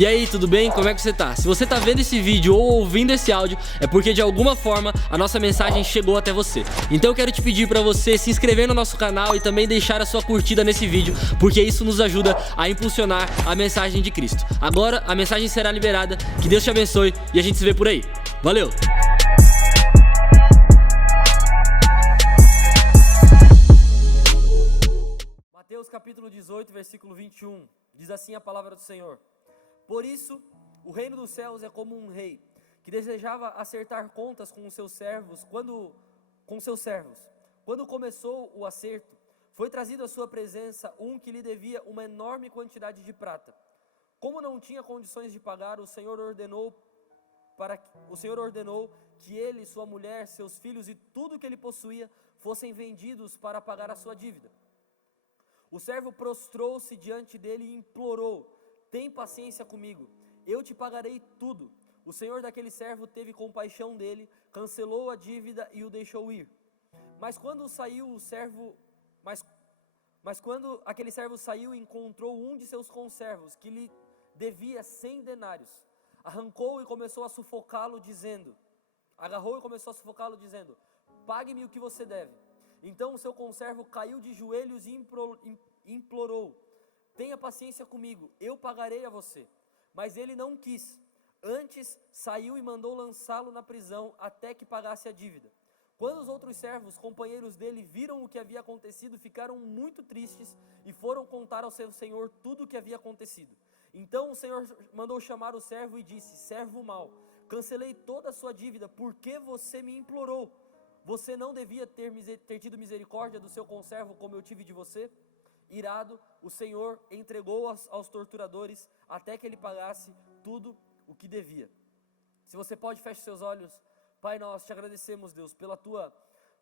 E aí, tudo bem? Como é que você tá? Se você tá vendo esse vídeo ou ouvindo esse áudio, é porque de alguma forma a nossa mensagem chegou até você. Então eu quero te pedir pra você se inscrever no nosso canal e também deixar a sua curtida nesse vídeo, porque isso nos ajuda a impulsionar a mensagem de Cristo. Agora a mensagem será liberada, que Deus te abençoe e a gente se vê por aí. Valeu! Mateus capítulo 18, versículo 21, diz assim a palavra do Senhor: Por isso, o reino dos céus é como um rei, que desejava acertar contas com os seus servos. Quando começou o acerto, foi trazido à sua presença um que lhe devia uma enorme quantidade de prata. Como não tinha condições de pagar, o Senhor ordenou que ele, sua mulher, seus filhos e tudo que ele possuía fossem vendidos para pagar a sua dívida. O servo prostrou-se diante dele e implorou: Tem paciência comigo, eu te pagarei tudo. O senhor daquele servo teve compaixão dele, cancelou a dívida e o deixou ir. Mas quando aquele servo saiu, encontrou um de seus conservos que lhe devia 100 denários. Agarrou e começou a sufocá-lo dizendo: Pague-me o que você deve. Então o seu conservo caiu de joelhos e implorou: Tenha paciência comigo, eu pagarei a você. Mas ele não quis. Antes saiu e mandou lançá-lo na prisão até que pagasse a dívida. Quando os outros servos, companheiros dele, viram o que havia acontecido, ficaram muito tristes e foram contar ao seu senhor tudo o que havia acontecido. Então o senhor mandou chamar o servo e disse: Servo mau, cancelei toda a sua dívida, porque você me implorou. Você não devia ter tido misericórdia do seu conservo como eu tive de você? Irado, o Senhor entregou aos torturadores até que ele pagasse tudo o que devia. Se você pode, feche seus olhos. Pai, nós te agradecemos, Deus, pela tua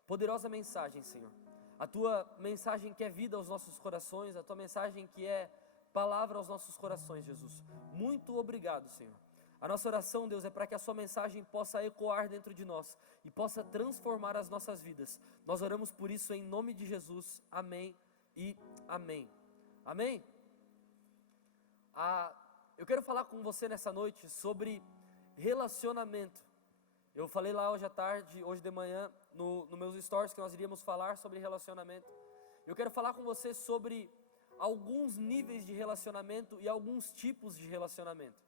poderosa mensagem, Senhor. A tua mensagem que é vida aos nossos corações, a tua mensagem que é palavra aos nossos corações, Jesus. Muito obrigado, Senhor. A nossa oração, Deus, é para que a sua mensagem possa ecoar dentro de nós e possa transformar as nossas vidas. Nós oramos por isso em nome de Jesus. Amém e amém. Amém? Eu quero falar com você nessa noite sobre relacionamento. Eu falei lá hoje à tarde, hoje de manhã, no meus stories, que nós iríamos falar sobre relacionamento. Eu quero falar com você sobre alguns níveis de relacionamento e alguns tipos de relacionamento.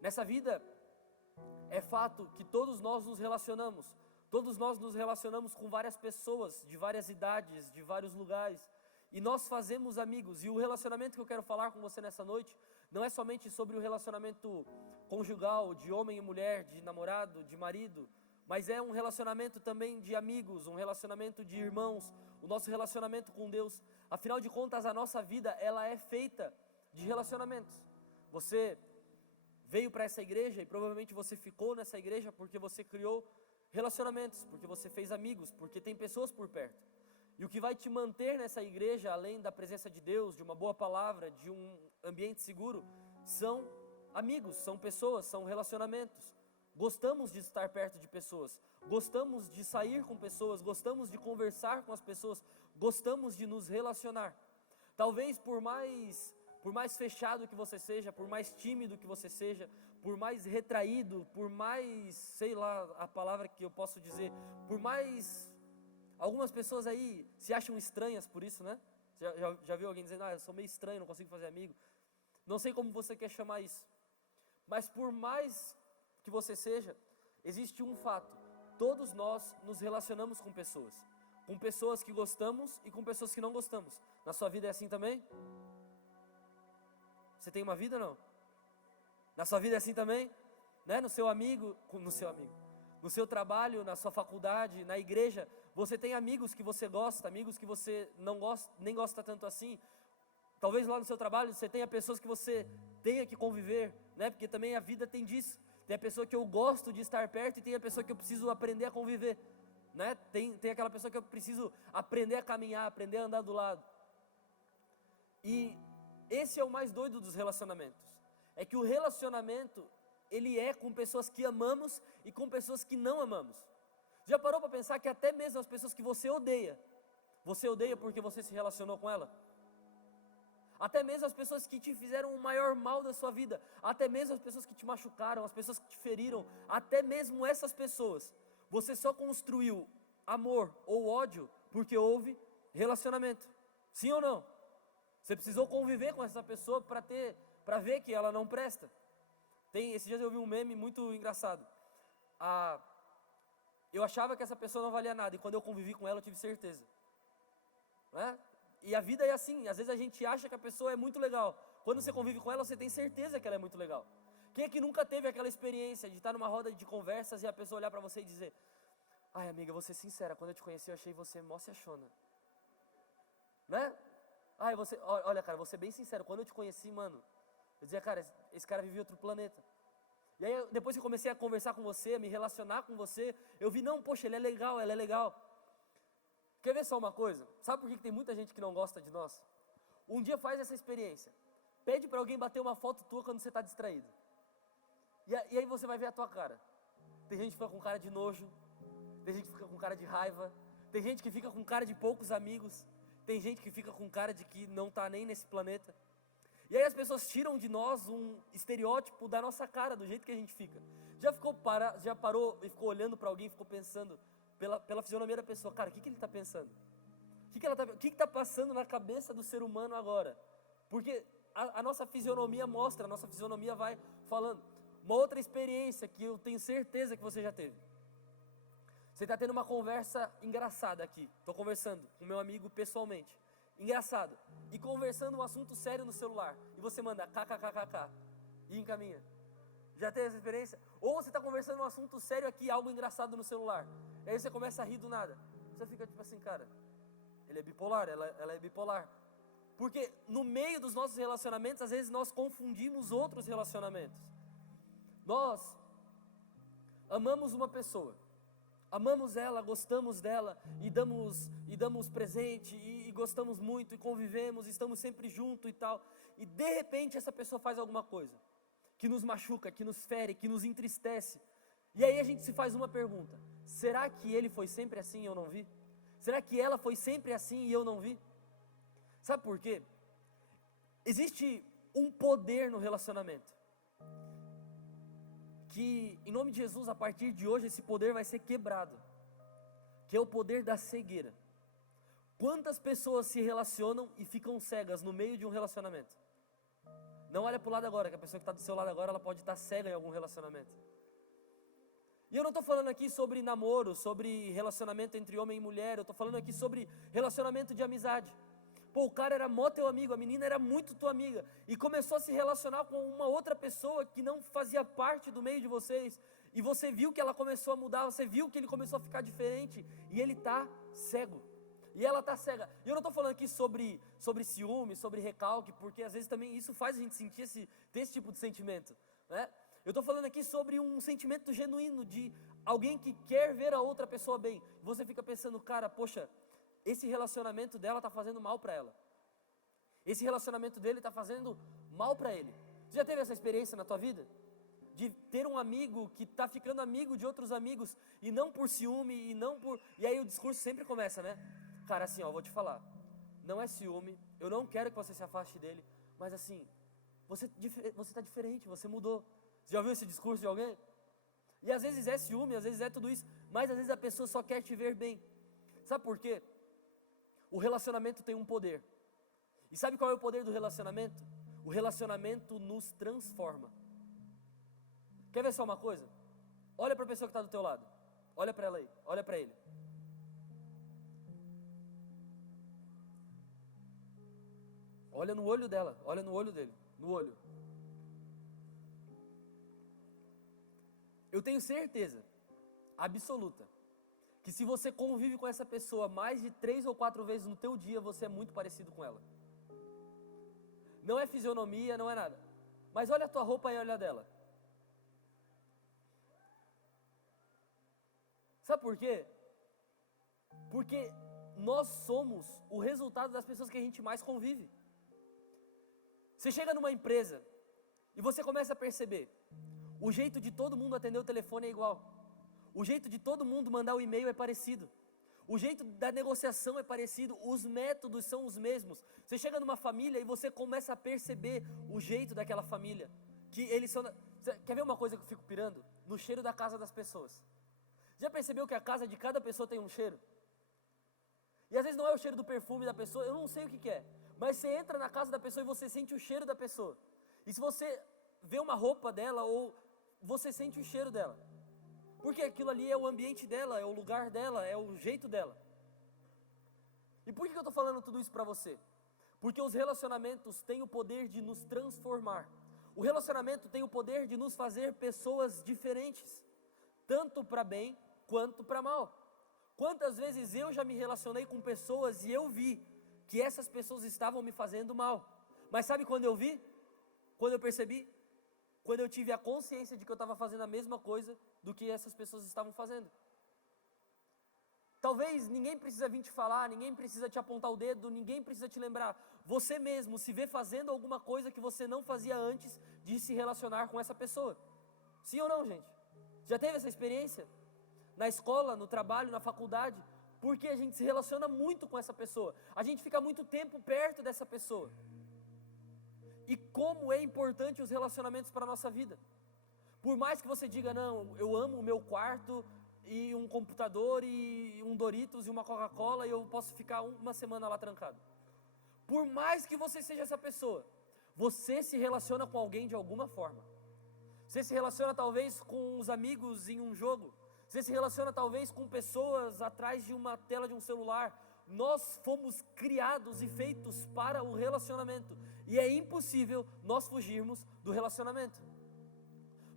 Nessa vida, é fato que todos nós nos relacionamos com várias pessoas, de várias idades, de vários lugares, e nós fazemos amigos. E o relacionamento que eu quero falar com você nessa noite, não é somente sobre o relacionamento conjugal, de homem e mulher, de namorado, de marido, mas é um relacionamento também de amigos, um relacionamento de irmãos, o nosso relacionamento com Deus. Afinal de contas, a nossa vida, ela é feita de relacionamentos. Você veio para essa igreja e provavelmente você ficou nessa igreja porque você criou relacionamentos, porque você fez amigos, porque tem pessoas por perto. E o que vai te manter nessa igreja, além da presença de Deus, de uma boa palavra, de um ambiente seguro, são amigos, são pessoas, são relacionamentos. Gostamos de estar perto de pessoas, gostamos de sair com pessoas, gostamos de conversar com as pessoas, gostamos de nos relacionar. Talvez por mais fechado que você seja, por mais tímido que você seja, por mais retraído, por mais, sei lá a palavra que eu posso dizer, por mais... Algumas pessoas aí se acham estranhas por isso, né? Já viu alguém dizendo: eu sou meio estranho, não consigo fazer amigo? Não sei como você quer chamar isso. Mas por mais que você seja, existe um fato: todos nós nos relacionamos com pessoas que gostamos e com pessoas que não gostamos. Na sua vida é assim também? Você tem uma vida ou não? Na sua vida é assim também? Né? No seu trabalho, na sua faculdade, na igreja, você tem amigos que você gosta, amigos que você não gosta, nem gosta tanto assim. Talvez lá no seu trabalho você tenha pessoas que você tenha que conviver, né? Porque também a vida tem disso. Tem a pessoa que eu gosto de estar perto e tem a pessoa que eu preciso aprender a conviver, né? Tem aquela pessoa que eu preciso aprender a caminhar, aprender a andar do lado. E esse é o mais doido dos relacionamentos. É que o relacionamento, ele é com pessoas que amamos e com pessoas que não amamos. Já parou para pensar que até mesmo as pessoas que você odeia porque você se relacionou com ela? até mesmo as pessoas que te fizeram o maior mal da sua vida, até mesmo as pessoas que te machucaram, as pessoas que te feriram, até mesmo essas pessoas, você só construiu amor ou ódio porque houve relacionamento. Sim ou não? Você precisou conviver com essa pessoa para ver que ela não presta. Esses dias eu vi um meme muito engraçado. Eu achava que essa pessoa não valia nada, e quando eu convivi com ela eu tive certeza. Né? E a vida é assim, às vezes a gente acha que a pessoa é muito legal. Quando você convive com ela, você tem certeza que ela é muito legal. Quem é que nunca teve aquela experiência de estar numa roda de conversas e a pessoa olhar pra você e dizer: ai amiga, eu vou ser sincera, quando eu te conheci eu achei você mó se achona. Né? Ai, olha cara, vou ser bem sincero, quando eu te conheci, mano, eu dizia, cara, esse cara vivia em outro planeta. E aí, depois que eu comecei a conversar com você, a me relacionar com você, eu vi, não, poxa, ele é legal, ela é legal. Quer ver só uma coisa? Sabe por que tem muita gente que não gosta de nós? Um dia faz essa experiência. Pede para alguém bater uma foto tua quando você está distraído. E aí você vai ver a tua cara. Tem gente que fica com cara de nojo. Tem gente que fica com cara de raiva. Tem gente que fica com cara de poucos amigos. Tem gente que fica com cara de que não está nem nesse planeta. E aí as pessoas tiram de nós um estereótipo da nossa cara, do jeito que a gente fica. Já parou e ficou olhando para alguém e ficou pensando pela fisionomia da pessoa, cara, o que ele está pensando? O que está passando na cabeça do ser humano agora? Porque a nossa fisionomia mostra, a nossa fisionomia vai falando. Uma outra experiência que eu tenho certeza que você já teve. Você está tendo uma conversa engraçada aqui. Estou conversando com meu amigo pessoalmente. Engraçado. E conversando um assunto sério no celular. E você manda kkkk e encaminha. Já teve essa experiência? Ou você está conversando um assunto sério aqui, algo engraçado no celular. E aí você começa a rir do nada. Você fica tipo assim, cara, ele é bipolar, ela é bipolar. Porque no meio dos nossos relacionamentos, às vezes nós confundimos outros relacionamentos. Nós amamos uma pessoa. Amamos ela, gostamos dela e damos presente e gostamos muito e convivemos, estamos sempre juntos e tal. E de repente essa pessoa faz alguma coisa que nos machuca, que nos fere, que nos entristece. E aí a gente se faz uma pergunta: será que ele foi sempre assim e eu não vi? Será que ela foi sempre assim e eu não vi? Sabe por quê? Existe um poder no relacionamento que, em nome de Jesus, a partir de hoje, esse poder vai ser quebrado, que é o poder da cegueira. Quantas pessoas se relacionam e ficam cegas no meio de um relacionamento? Não olha para o lado agora, que a pessoa que está do seu lado agora, ela pode estar cega em algum relacionamento. E eu não estou falando aqui sobre namoro, sobre relacionamento entre homem e mulher, eu estou falando aqui sobre relacionamento de amizade. Pô, o cara era mó teu amigo, a menina era muito tua amiga, e começou a se relacionar com uma outra pessoa que não fazia parte do meio de vocês, e você viu que ela começou a mudar, você viu que ele começou a ficar diferente, e ele está cego, e ela está cega. E eu não estou falando aqui sobre ciúme, sobre recalque, porque às vezes também isso faz a gente sentir ter esse tipo de sentimento, né? Eu estou falando aqui sobre um sentimento genuíno de alguém que quer ver a outra pessoa bem. Você fica pensando, cara, poxa, esse relacionamento dela está fazendo mal para ela. Esse relacionamento dele está fazendo mal para ele. Você já teve essa experiência na tua vida? De ter um amigo que está ficando amigo de outros amigos, e não por ciúme, e não por... E aí o discurso sempre começa, né? Cara, assim, ó, vou te falar. Não é ciúme, eu não quero que você se afaste dele, mas assim, você está diferente, você mudou. Você já ouviu esse discurso de alguém? E às vezes é ciúme, às vezes é tudo isso, mas às vezes a pessoa só quer te ver bem. Sabe por quê? O relacionamento tem um poder. E sabe qual é o poder do relacionamento? O relacionamento nos transforma. Quer ver só uma coisa? Olha para a pessoa que está do teu lado. Olha para ela aí, olha para ele. Olha no olho dela, olha no olho dele, no olho. Eu tenho certeza absoluta que se você convive com essa pessoa mais de 3 ou 4 vezes no teu dia, você é muito parecido com ela. Não é fisionomia, não é nada. Mas olha a tua roupa e olha a dela. Sabe por quê? Porque nós somos o resultado das pessoas que a gente mais convive. Você chega numa empresa e você começa a perceber, o jeito de todo mundo atender o telefone é igual. O jeito de todo mundo mandar o e-mail é parecido. O jeito da negociação é parecido, os métodos são os mesmos. Você chega numa família e você começa a perceber o jeito daquela família, que eles são... Quer ver uma coisa que eu fico pirando? No cheiro da casa das pessoas. Já percebeu que a casa de cada pessoa tem um cheiro? E às vezes não é o cheiro do perfume da pessoa, eu não sei o que é, mas você entra na casa da pessoa e você sente o cheiro da pessoa. E se você vê uma roupa dela, ou você sente o cheiro dela. Porque aquilo ali é o ambiente dela, é o lugar dela, é o jeito dela. E por que eu estou falando tudo isso para você? Porque os relacionamentos têm o poder de nos transformar. O relacionamento tem o poder de nos fazer pessoas diferentes, tanto para bem quanto para mal. Quantas vezes eu já me relacionei com pessoas e eu vi que essas pessoas estavam me fazendo mal. Mas sabe quando eu vi? Quando eu percebi? Quando eu tive a consciência de que eu estava fazendo a mesma coisa do que essas pessoas estavam fazendo. Talvez ninguém precisa vir te falar, ninguém precisa te apontar o dedo, ninguém precisa te lembrar. Você mesmo se vê fazendo alguma coisa que você não fazia antes de se relacionar com essa pessoa. Sim ou não, gente? Já teve essa experiência? Na escola, no trabalho, na faculdade? Porque a gente se relaciona muito com essa pessoa. A gente fica muito tempo perto dessa pessoa. E como é importante os relacionamentos para a nossa vida. Por mais que você diga, não, eu amo o meu quarto e um computador e um Doritos e uma Coca-Cola e eu posso ficar uma semana lá trancado. Por mais que você seja essa pessoa, você se relaciona com alguém de alguma forma. Você se relaciona talvez com os amigos em um jogo. Você se relaciona talvez com pessoas atrás de uma tela de um celular. Nós fomos criados e feitos para o relacionamento. E é impossível nós fugirmos do relacionamento.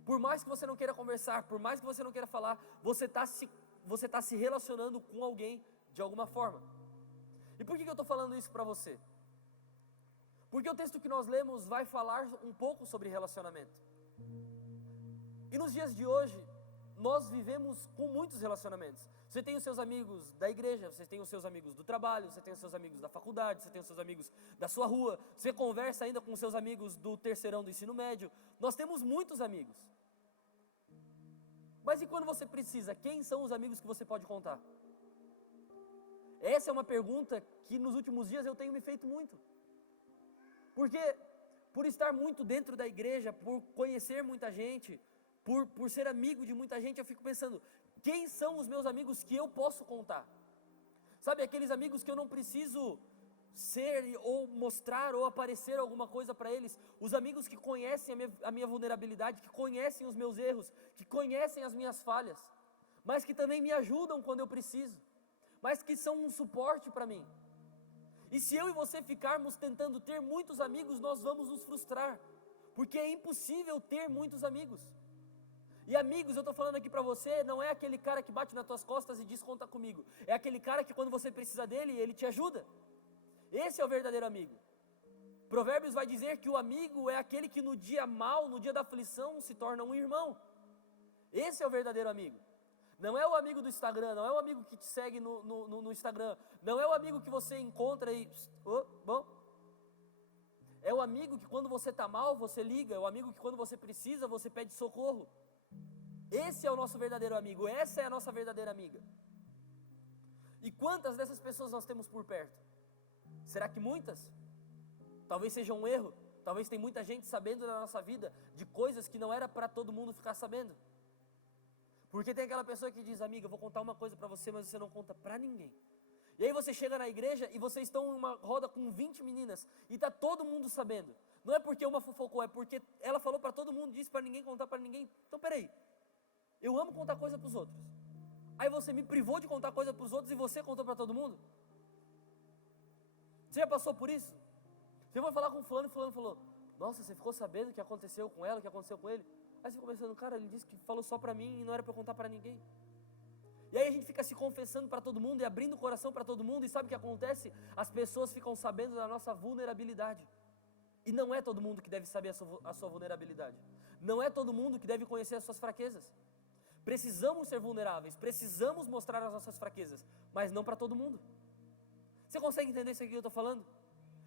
Por mais que você não queira conversar, por mais que você não queira falar, você está se relacionando com alguém de alguma forma. E por que eu estou falando isso para você? Porque o texto que nós lemos vai falar um pouco sobre relacionamento. E nos dias de hoje, nós vivemos com muitos relacionamentos. Você tem os seus amigos da igreja, você tem os seus amigos do trabalho, você tem os seus amigos da faculdade, você tem os seus amigos da sua rua, você conversa ainda com os seus amigos do terceirão do ensino médio. Nós temos muitos amigos. Mas e quando você precisa, quem são os amigos que você pode contar? Essa é uma pergunta que nos últimos dias eu tenho me feito muito. Porque por estar muito dentro da igreja, por conhecer muita gente, por ser amigo de muita gente, eu fico pensando, quem são os meus amigos que eu posso contar? Sabe, aqueles amigos que eu não preciso ser ou mostrar ou aparecer alguma coisa para eles, os amigos que conhecem a minha vulnerabilidade, que conhecem os meus erros, que conhecem as minhas falhas, mas que também me ajudam quando eu preciso, mas que são um suporte para mim. E se eu e você ficarmos tentando ter muitos amigos, nós vamos nos frustrar, porque é impossível ter muitos amigos. E amigos, eu estou falando aqui para você, não é aquele cara que bate nas tuas costas e diz conta comigo, é aquele cara que quando você precisa dele, ele te ajuda. Esse é o verdadeiro amigo. Provérbios vai dizer que o amigo é aquele que no dia mau, no dia da aflição, se torna um irmão. Esse é o verdadeiro amigo. Não é o amigo do Instagram, não é o amigo que te segue no Instagram, não é o amigo que você encontra e... bom. É o amigo que quando você está mal, você liga, é o amigo que quando você precisa, você pede socorro. Esse é o nosso verdadeiro amigo, essa é a nossa verdadeira amiga. E quantas dessas pessoas nós temos por perto? Será que muitas? Talvez seja um erro, talvez tem muita gente sabendo da nossa vida de coisas que não era para todo mundo ficar sabendo. Porque tem aquela pessoa que diz, amiga, eu vou contar uma coisa para você, mas você não conta para ninguém. E aí você chega na igreja e vocês estão em uma roda com 20 meninas e está todo mundo sabendo. Não é porque uma fofocou, é porque ela falou para todo mundo, disse para ninguém contar para ninguém. Então peraí, eu amo contar coisa para os outros. Aí você me privou de contar coisa para os outros e você contou para todo mundo? Você já passou por isso? Você foi falar com fulano e fulano falou, nossa, você ficou sabendo o que aconteceu com ela, o que aconteceu com ele? Aí você ficou pensando, cara, ele disse que falou só para mim e não era para eu contar para ninguém. E aí a gente fica se confessando para todo mundo e abrindo o coração para todo mundo, e sabe o que acontece? As pessoas ficam sabendo da nossa vulnerabilidade. E não é todo mundo que deve saber a sua vulnerabilidade. Não é todo mundo que deve conhecer as suas fraquezas. Precisamos ser vulneráveis, precisamos mostrar as nossas fraquezas, mas não para todo mundo. Você consegue entender isso aqui que eu estou falando?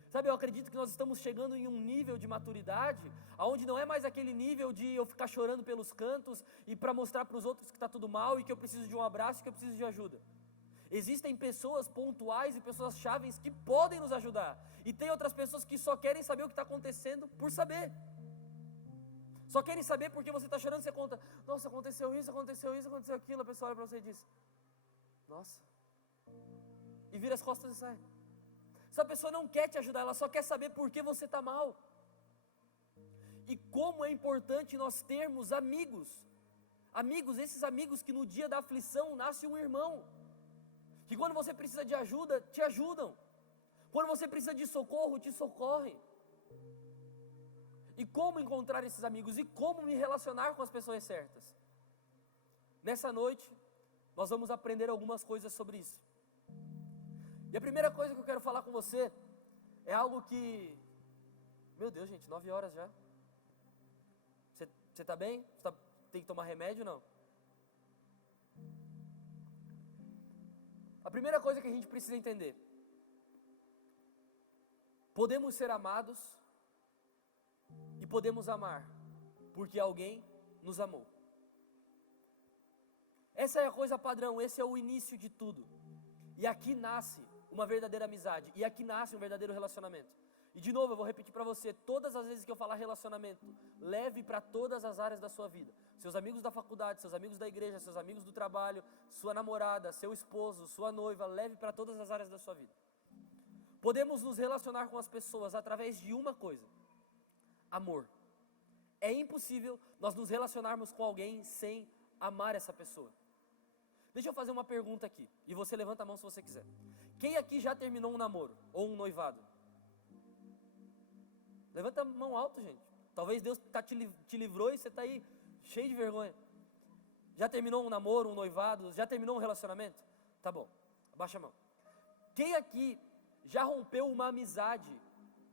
Sabe, eu acredito que nós estamos chegando em um nível de maturidade, onde não é mais aquele nível de eu ficar chorando pelos cantos e para mostrar para os outros que está tudo mal e que eu preciso de um abraço e que eu preciso de ajuda. Existem pessoas pontuais e pessoas chaves que podem nos ajudar. E tem outras pessoas que só querem saber o que está acontecendo por saber. Só querem saber porque você está chorando, você conta, nossa, aconteceu isso, aconteceu aquilo. A pessoa olha para você e diz, nossa. E vira as costas e sai. Essa pessoa não quer te ajudar, ela só quer saber por que você está mal. E como é importante nós termos amigos. Amigos, esses amigos que no dia da aflição nasce um irmão. Que quando você precisa de ajuda, te ajudam. Quando você precisa de socorro, te socorrem. E como encontrar esses amigos? E como me relacionar com as pessoas certas? Nessa noite, nós vamos aprender algumas coisas sobre isso. E a primeira coisa que eu quero falar com você é algo que... Meu Deus, gente, 9 horas já. Você está bem? Tem que tomar remédio ou não? A primeira coisa que a gente precisa entender: podemos ser amados e podemos amar porque alguém nos amou. Essa é a coisa padrão, esse é o início de tudo. E aqui nasce uma verdadeira amizade, e aqui nasce um verdadeiro relacionamento. E de novo eu vou repetir para você, todas as vezes que eu falar relacionamento, leve para todas as áreas da sua vida. Seus amigos da faculdade, seus amigos da igreja, seus amigos do trabalho, sua namorada, seu esposo, sua noiva, leve para todas as áreas da sua vida. Podemos nos relacionar com as pessoas através de uma coisa: amor. É impossível nós nos relacionarmos com alguém sem amar essa pessoa. Deixa eu fazer uma pergunta aqui, e você levanta a mão se você quiser. Quem aqui já terminou um namoro ou um noivado? Levanta a mão alto, gente. Talvez Deus te livrou e você está aí cheio de vergonha. Já terminou um namoro, um noivado? Já terminou um relacionamento? Tá bom, abaixa a mão. Quem aqui já rompeu uma amizade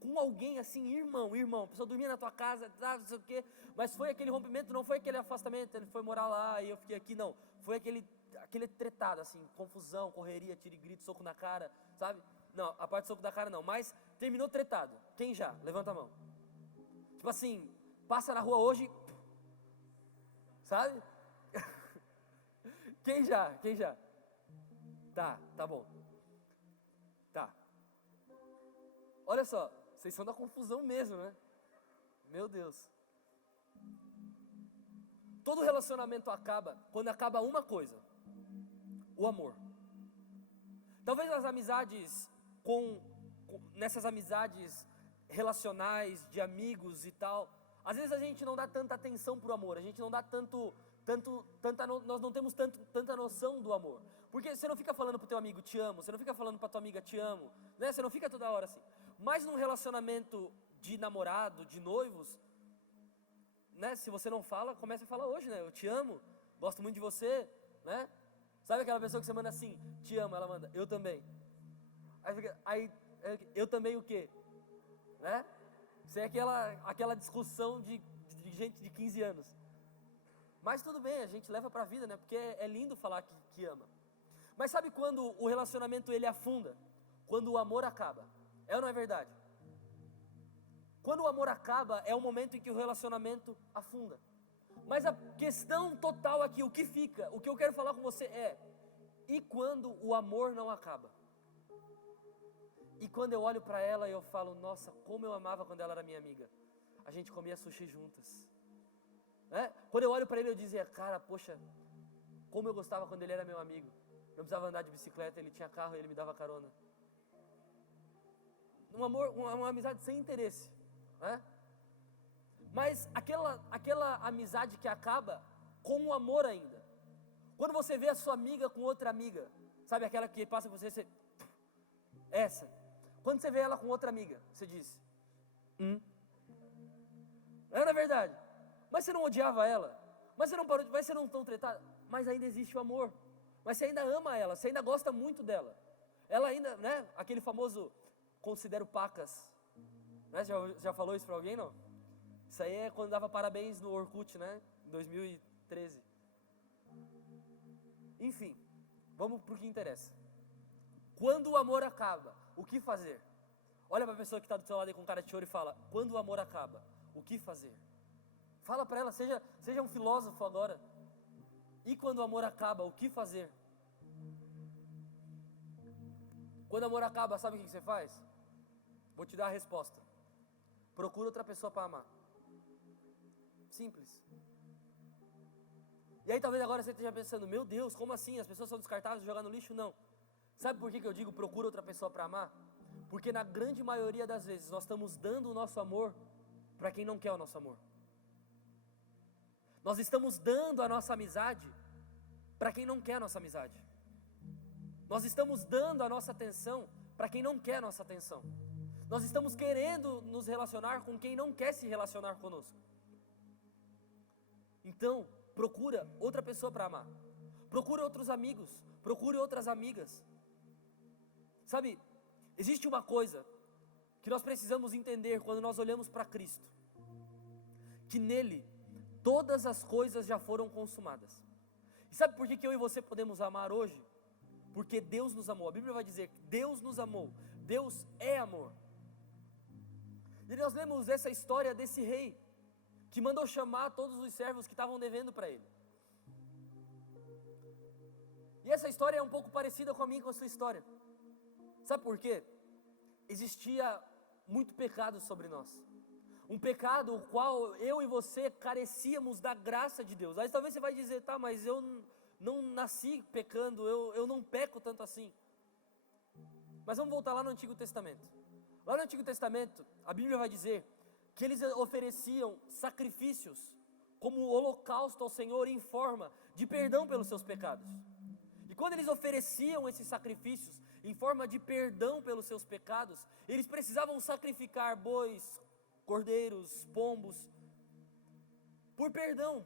com alguém assim, irmão, a pessoa dormia na tua casa, não sei o quê, mas foi aquele rompimento, não foi aquele afastamento, ele foi morar lá e eu fiquei aqui, não. Foi aquele tretado, assim, confusão, correria, tiro e grito, soco na cara, sabe? Não, a parte do soco da cara não, mas terminou tretado. Quem já? Levanta a mão. Tipo assim, passa na rua hoje, sabe? Quem já? Tá bom. Tá. Olha só, vocês são da confusão mesmo, né? Meu Deus. Todo relacionamento acaba quando acaba uma coisa: o amor. Talvez as amizades nessas amizades relacionais, de amigos e tal, às vezes a gente não dá tanta atenção pro amor, a gente não dá nós não temos tanta noção do amor. Porque você não fica falando pro teu amigo te amo, você não fica falando pra tua amiga te amo, né? Você não fica toda hora assim. Mas num relacionamento de namorado, de noivos, né? Se você não fala, comece a falar hoje, né? Eu te amo, gosto muito de você, né? Sabe aquela pessoa que você manda assim, te amo, ela manda, eu também. Aí eu também o quê? Né? Isso é aquela discussão de gente de 15 anos. Mas tudo bem, a gente leva pra vida, né? Porque é lindo falar que ama. Mas sabe quando o relacionamento ele afunda? Quando o amor acaba. É ou não é verdade? Quando o amor acaba, é o momento em que o relacionamento afunda. Mas a questão total aqui, o que fica, o que eu quero falar com você é: e quando o amor não acaba? E quando eu olho pra ela e eu falo, nossa, como eu amava quando ela era minha amiga. A gente comia sushi juntas. Né? Quando eu olho pra ele eu dizia, cara, poxa, como eu gostava quando ele era meu amigo. Não precisava andar de bicicleta, ele tinha carro e ele me dava carona. Um amor, uma amizade sem interesse. Né? Mas aquela amizade que acaba com o amor ainda. Quando você vê a sua amiga com outra amiga, sabe aquela que passa por você, essa. Quando você vê ela com outra amiga, você diz, Não é verdade? Mas você não odiava ela? Mas você não parou, mas você não tão tretado? Mas ainda existe o amor. Mas você ainda ama ela, você ainda gosta muito dela. Ela ainda, né? Aquele famoso, considero pacas. Né? Já falou isso pra alguém, não? Isso aí é quando dava parabéns no Orkut, né? Em 2013. Enfim, vamos pro que interessa. Quando o amor acaba, o que fazer? Olha para a pessoa que está do seu lado aí com cara de choro e fala, quando o amor acaba, o que fazer? Fala para ela, seja um filósofo agora. E quando o amor acaba, o que fazer? Quando o amor acaba, sabe o que você faz? Vou te dar a resposta. Procura outra pessoa para amar. Simples. E aí talvez agora você esteja pensando, meu Deus, como assim? As pessoas são descartáveis e jogar no lixo? Não. Sabe por que eu digo procura outra pessoa para amar? Porque na grande maioria das vezes nós estamos dando o nosso amor para quem não quer o nosso amor. Nós estamos dando a nossa amizade para quem não quer a nossa amizade. Nós estamos dando a nossa atenção para quem não quer a nossa atenção. Nós estamos querendo nos relacionar com quem não quer se relacionar conosco. Então, procura outra pessoa para amar. Procura outros amigos. Procure outras amigas. Sabe, existe uma coisa que nós precisamos entender quando nós olhamos para Cristo. Que nele, todas as coisas já foram consumadas. E sabe por que eu e você podemos amar hoje? Porque Deus nos amou. A Bíblia vai dizer que Deus nos amou. Deus é amor. E nós lemos essa história desse rei que mandou chamar todos os servos que estavam devendo para ele. E essa história é um pouco parecida com a minha e com a sua história. Sabe por quê? Existia muito pecado sobre nós. Um pecado o qual eu e você carecíamos da graça de Deus. Aí talvez você vai dizer, tá, mas eu não nasci pecando, eu não peco tanto assim. Mas vamos voltar lá no Antigo Testamento. Lá no Antigo Testamento, a Bíblia vai dizer que eles ofereciam sacrifícios como holocausto ao Senhor em forma de perdão pelos seus pecados. E quando eles ofereciam esses sacrifícios em forma de perdão pelos seus pecados, eles precisavam sacrificar bois, cordeiros, pombos, por perdão.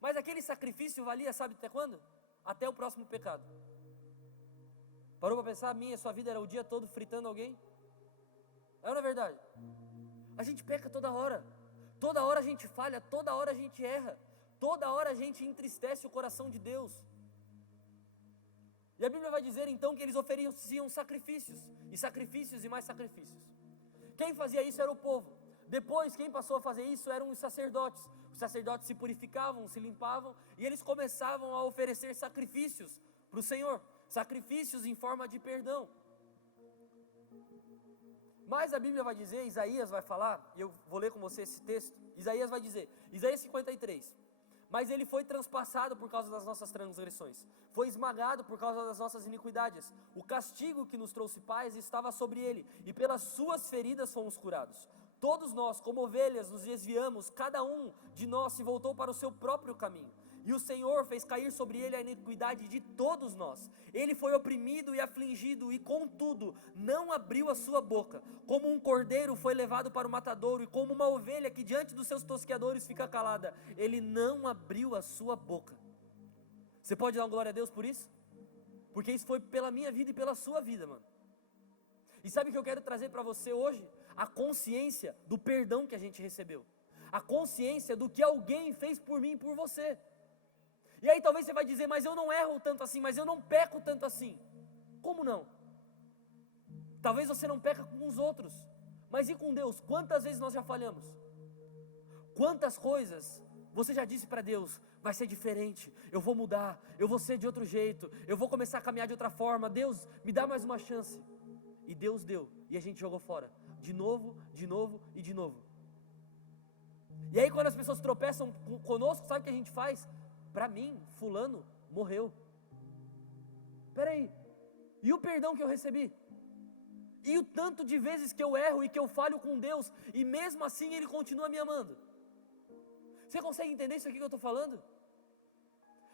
Mas aquele sacrifício valia, sabe até quando? Até o próximo pecado. Parou para pensar, a minha e a sua vida era o dia todo fritando alguém? É ou não é verdade? A gente peca toda hora a gente falha, toda hora a gente erra, toda hora a gente entristece o coração de Deus. E a Bíblia vai dizer então que eles ofereciam sacrifícios, e mais sacrifícios. Quem fazia isso era o povo. Depois, quem passou a fazer isso eram os sacerdotes. Os sacerdotes se purificavam, se limpavam, e eles começavam a oferecer sacrifícios para o Senhor, sacrifícios em forma de perdão. Mas a Bíblia vai dizer, Isaías vai falar, e eu vou ler com você esse texto. Isaías vai dizer, Isaías 53, mas ele foi transpassado por causa das nossas transgressões, foi esmagado por causa das nossas iniquidades. O castigo que nos trouxe paz estava sobre ele, e pelas suas feridas fomos curados. Todos nós, como ovelhas, nos desviamos, cada um de nós se voltou para o seu próprio caminho. E o Senhor fez cair sobre ele a iniquidade de todos nós. Ele foi oprimido e afligido, e contudo não abriu a sua boca. Como um cordeiro foi levado para o matadouro, e como uma ovelha que diante dos seus tosqueadores fica calada, ele não abriu a sua boca. Você pode dar uma glória a Deus por isso? Porque isso foi pela minha vida e pela sua vida, mano. E sabe o que eu quero trazer para você hoje? A consciência do perdão que a gente recebeu. A consciência do que alguém fez por mim e por você. E aí talvez você vai dizer, mas eu não erro tanto assim, mas eu não peco tanto assim. Como não? Talvez você não peca com os outros, mas e com Deus? Quantas vezes nós já falhamos? Quantas coisas você já disse para Deus, vai ser diferente, eu vou mudar, eu vou ser de outro jeito, eu vou começar a caminhar de outra forma, Deus, me dá mais uma chance. E Deus deu, e a gente jogou fora, de novo e de novo. E aí quando as pessoas tropeçam conosco, sabe o que a gente faz? Para mim, fulano morreu. Peraí, e o perdão que eu recebi? E o tanto de vezes que eu erro e que eu falho com Deus, e mesmo assim Ele continua me amando? Você consegue entender isso aqui que eu estou falando?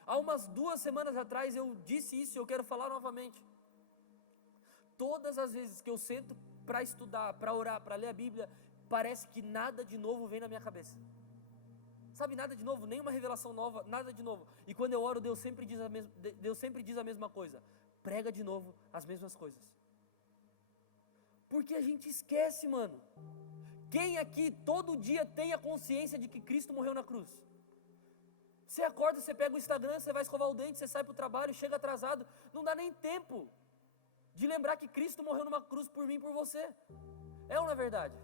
Há umas 2 semanas atrás eu disse isso e eu quero falar novamente. Todas as vezes que eu sento para estudar, para orar, para ler a Bíblia, parece que nada de novo vem na minha cabeça. Sabe, nada de novo, nenhuma revelação nova, nada de novo. E quando eu oro, Deus sempre diz a mesma coisa. Prega de novo as mesmas coisas. Porque a gente esquece, mano. Quem aqui todo dia tem a consciência de que Cristo morreu na cruz? Você acorda, você pega o Instagram, você vai escovar o dente, você sai para o trabalho, chega atrasado. Não dá nem tempo de lembrar que Cristo morreu numa cruz por mim e por você. É ou não é verdade?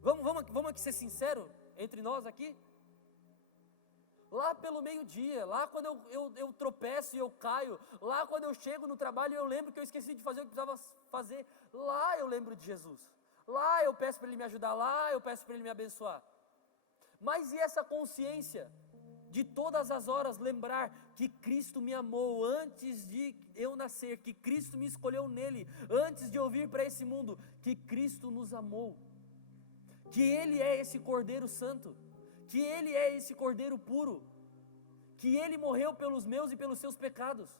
Vamos aqui ser sincero entre nós aqui? lá pelo meio-dia, lá quando eu tropeço e eu caio, lá quando eu chego no trabalho e eu lembro que eu esqueci de fazer o que precisava fazer, lá eu lembro de Jesus, lá eu peço para Ele me ajudar, lá eu peço para Ele me abençoar. Mas e essa consciência de todas as horas lembrar que Cristo me amou antes de eu nascer, que Cristo me escolheu nele, antes de eu vir para esse mundo, que Cristo nos amou, que Ele é esse Cordeiro Santo, que Ele é esse Cordeiro puro, que Ele morreu pelos meus e pelos seus pecados.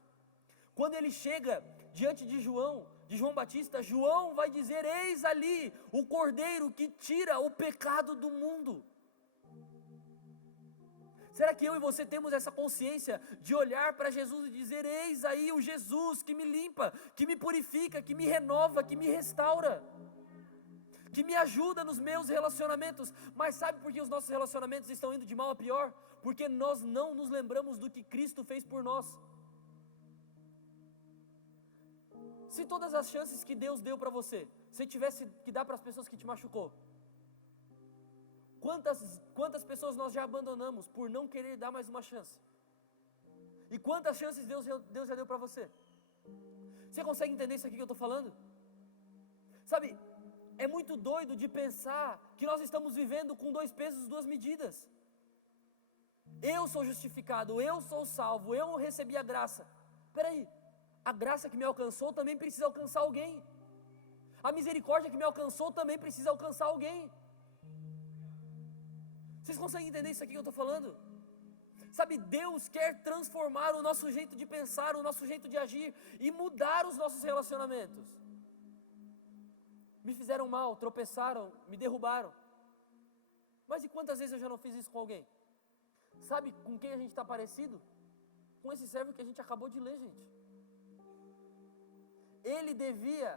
Quando Ele chega diante de João Batista, João vai dizer: eis ali o Cordeiro que tira o pecado do mundo. Será que eu e você temos essa consciência de olhar para Jesus e dizer: eis aí o Jesus que me limpa, que me purifica, que me renova, que me restaura, que me ajuda nos meus relacionamentos? Mas sabe por que os nossos relacionamentos estão indo de mal a pior? Porque nós não nos lembramos do que Cristo fez por nós. Se todas as chances que Deus deu para você, você tivesse que dar para as pessoas que te machucou, quantas pessoas nós já abandonamos por não querer dar mais uma chance? E quantas chances Deus já deu para você? Você consegue entender isso aqui que eu estou falando? Sabe, é muito doido de pensar que nós estamos vivendo com 2 pesos, 2 medidas. Eu sou justificado, eu sou salvo, eu recebi a graça. Peraí, a graça que me alcançou também precisa alcançar alguém. A misericórdia que me alcançou também precisa alcançar alguém. Vocês conseguem entender isso aqui que eu estou falando? Sabe, Deus quer transformar o nosso jeito de pensar, o nosso jeito de agir e mudar os nossos relacionamentos. Me fizeram mal, tropeçaram, me derrubaram. Mas e quantas vezes eu já não fiz isso com alguém? Sabe com quem a gente está parecido? Com esse servo que a gente acabou de ler, gente. Ele devia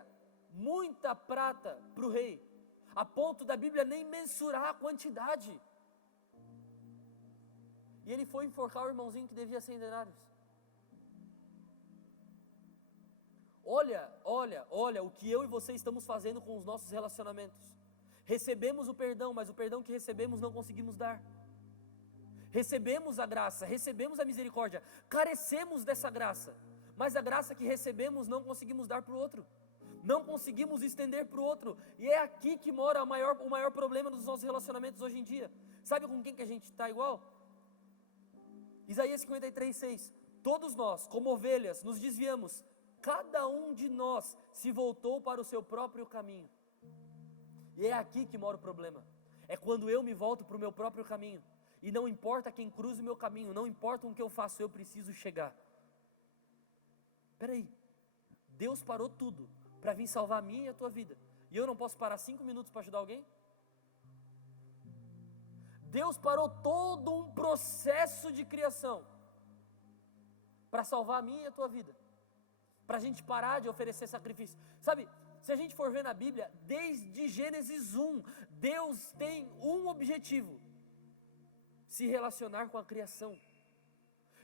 muita prata para o rei, a ponto da Bíblia nem mensurar a quantidade. E ele foi enforcar o irmãozinho que devia 100 denários. Olha o que eu e você estamos fazendo com os nossos relacionamentos. Recebemos o perdão, mas o perdão que recebemos não conseguimos dar. Recebemos a graça, recebemos a misericórdia, carecemos dessa graça, mas a graça que recebemos não conseguimos dar para o outro, não conseguimos estender para o outro. E é aqui que mora o maior problema dos nossos relacionamentos hoje em dia. Sabe com quem que a gente está igual? Isaías 53:6. Todos nós, como ovelhas, nos desviamos, cada um de nós se voltou para o seu próprio caminho. E é aqui que mora o problema. É quando eu me volto para o meu próprio caminho, e não importa quem cruza o meu caminho, não importa o que eu faço, eu preciso chegar. Peraí, Deus parou tudo para vir salvar a minha e a tua vida, e eu não posso parar 5 minutos para ajudar alguém? Deus parou todo um processo de criação para salvar a minha e a tua vida, para a gente parar de oferecer sacrifício. Sabe, se a gente for ver na Bíblia, desde Gênesis 1, Deus tem um objetivo: se relacionar com a criação.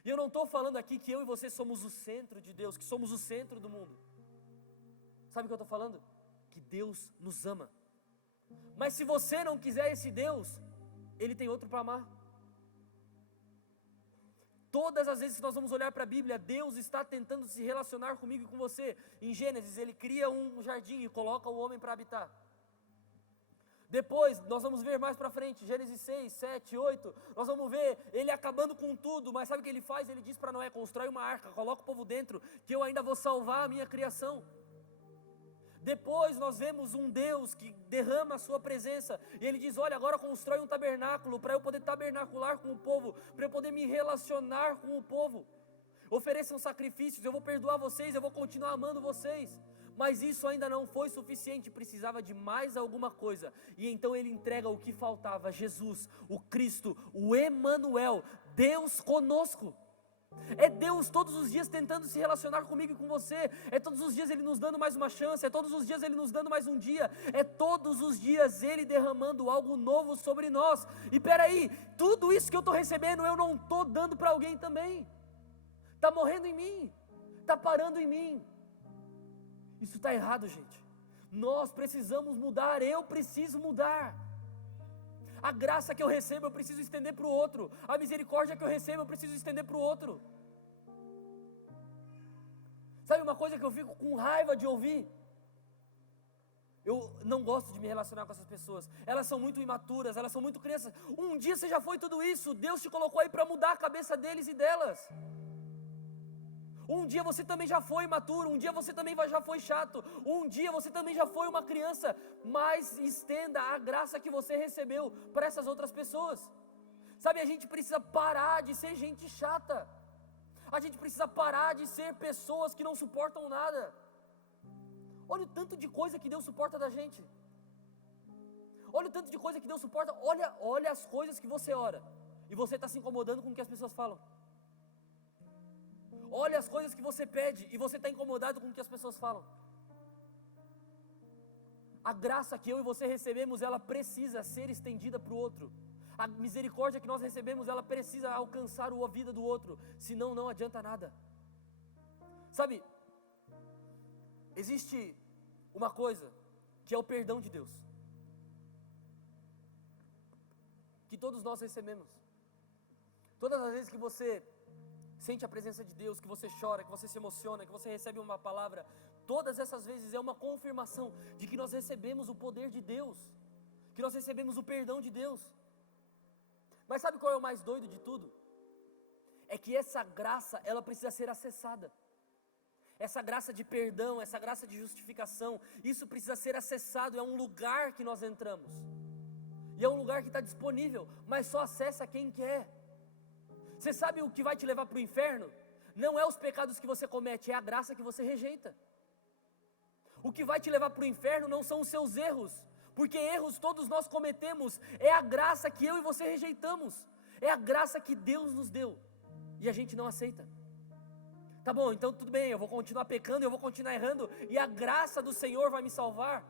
E eu não estou falando aqui que eu e você somos o centro de Deus, que somos o centro do mundo. Sabe o que eu estou falando? Que Deus nos ama. Mas se você não quiser esse Deus, Ele tem outro para amar. Todas as vezes que nós vamos olhar para a Bíblia, Deus está tentando se relacionar comigo e com você. Em Gênesis, Ele cria um jardim e coloca o homem para habitar. Depois, nós vamos ver mais para frente, Gênesis 6, 7, 8, nós vamos ver Ele acabando com tudo, mas sabe o que Ele faz? Ele diz para Noé: constrói uma arca, coloca o povo dentro, que eu ainda vou salvar a minha criação. Depois nós vemos um Deus que derrama a sua presença, e Ele diz: olha, agora constrói um tabernáculo, para eu poder tabernacular com o povo, para eu poder me relacionar com o povo. Ofereçam sacrifícios, eu vou perdoar vocês, eu vou continuar amando vocês. Mas isso ainda não foi suficiente, precisava de mais alguma coisa. E então Ele entrega o que faltava: Jesus, o Cristo, o Emanuel, Deus conosco. É Deus todos os dias tentando se relacionar comigo e com você. É todos os dias Ele nos dando mais uma chance. É todos os dias Ele nos dando mais um dia. É todos os dias Ele derramando algo novo sobre nós. E peraí, tudo isso que eu estou recebendo, eu não estou dando para alguém também. Está morrendo em mim, está parando em mim. Isso está errado, gente. Nós precisamos mudar, eu preciso mudar. A graça que eu recebo, eu preciso estender para o outro. A misericórdia que eu recebo, eu preciso estender para o outro. Sabe uma coisa que eu fico com raiva de ouvir? Eu não gosto de me relacionar com essas pessoas. Elas são muito imaturas, elas são muito crianças. Um dia você já foi tudo isso. Deus te colocou aí para mudar a cabeça deles e delas. Um dia você também já foi imaturo, um dia você também já foi chato, um dia você também já foi uma criança, mas estenda a graça que você recebeu para essas outras pessoas. Sabe, a gente precisa parar de ser gente chata, a gente precisa parar de ser pessoas que não suportam nada. Olha o tanto de coisa que Deus suporta da gente, olha o tanto de coisa que Deus suporta, olha as coisas que você ora, e você está se incomodando com o que as pessoas falam. Olha as coisas que você pede e você está incomodado com o que as pessoas falam. A graça que eu e você recebemos, ela precisa ser estendida para o outro. A misericórdia que nós recebemos, ela precisa alcançar a vida do outro, senão não adianta nada. Sabe, existe uma coisa que é o perdão de Deus, que todos nós recebemos. Todas as vezes que você sente a presença de Deus, que você chora, que você se emociona, que você recebe uma palavra, todas essas vezes é uma confirmação de que nós recebemos o poder de Deus, que nós recebemos o perdão de Deus. Mas sabe qual é o mais doido de tudo? É que essa graça, ela precisa ser acessada. Essa graça de perdão, essa graça de justificação, isso precisa ser acessado, é um lugar que nós entramos. E é um lugar que está disponível, mas só acessa quem quer. Você sabe o que vai te levar para o inferno? Não é os pecados que você comete, é a graça que você rejeita. O que vai te levar para o inferno não são os seus erros, porque erros todos nós cometemos, é a graça que eu e você rejeitamos, é a graça que Deus nos deu, e a gente não aceita. Tá bom, então tudo bem, eu vou continuar pecando, eu vou continuar errando, e a graça do Senhor vai me salvar.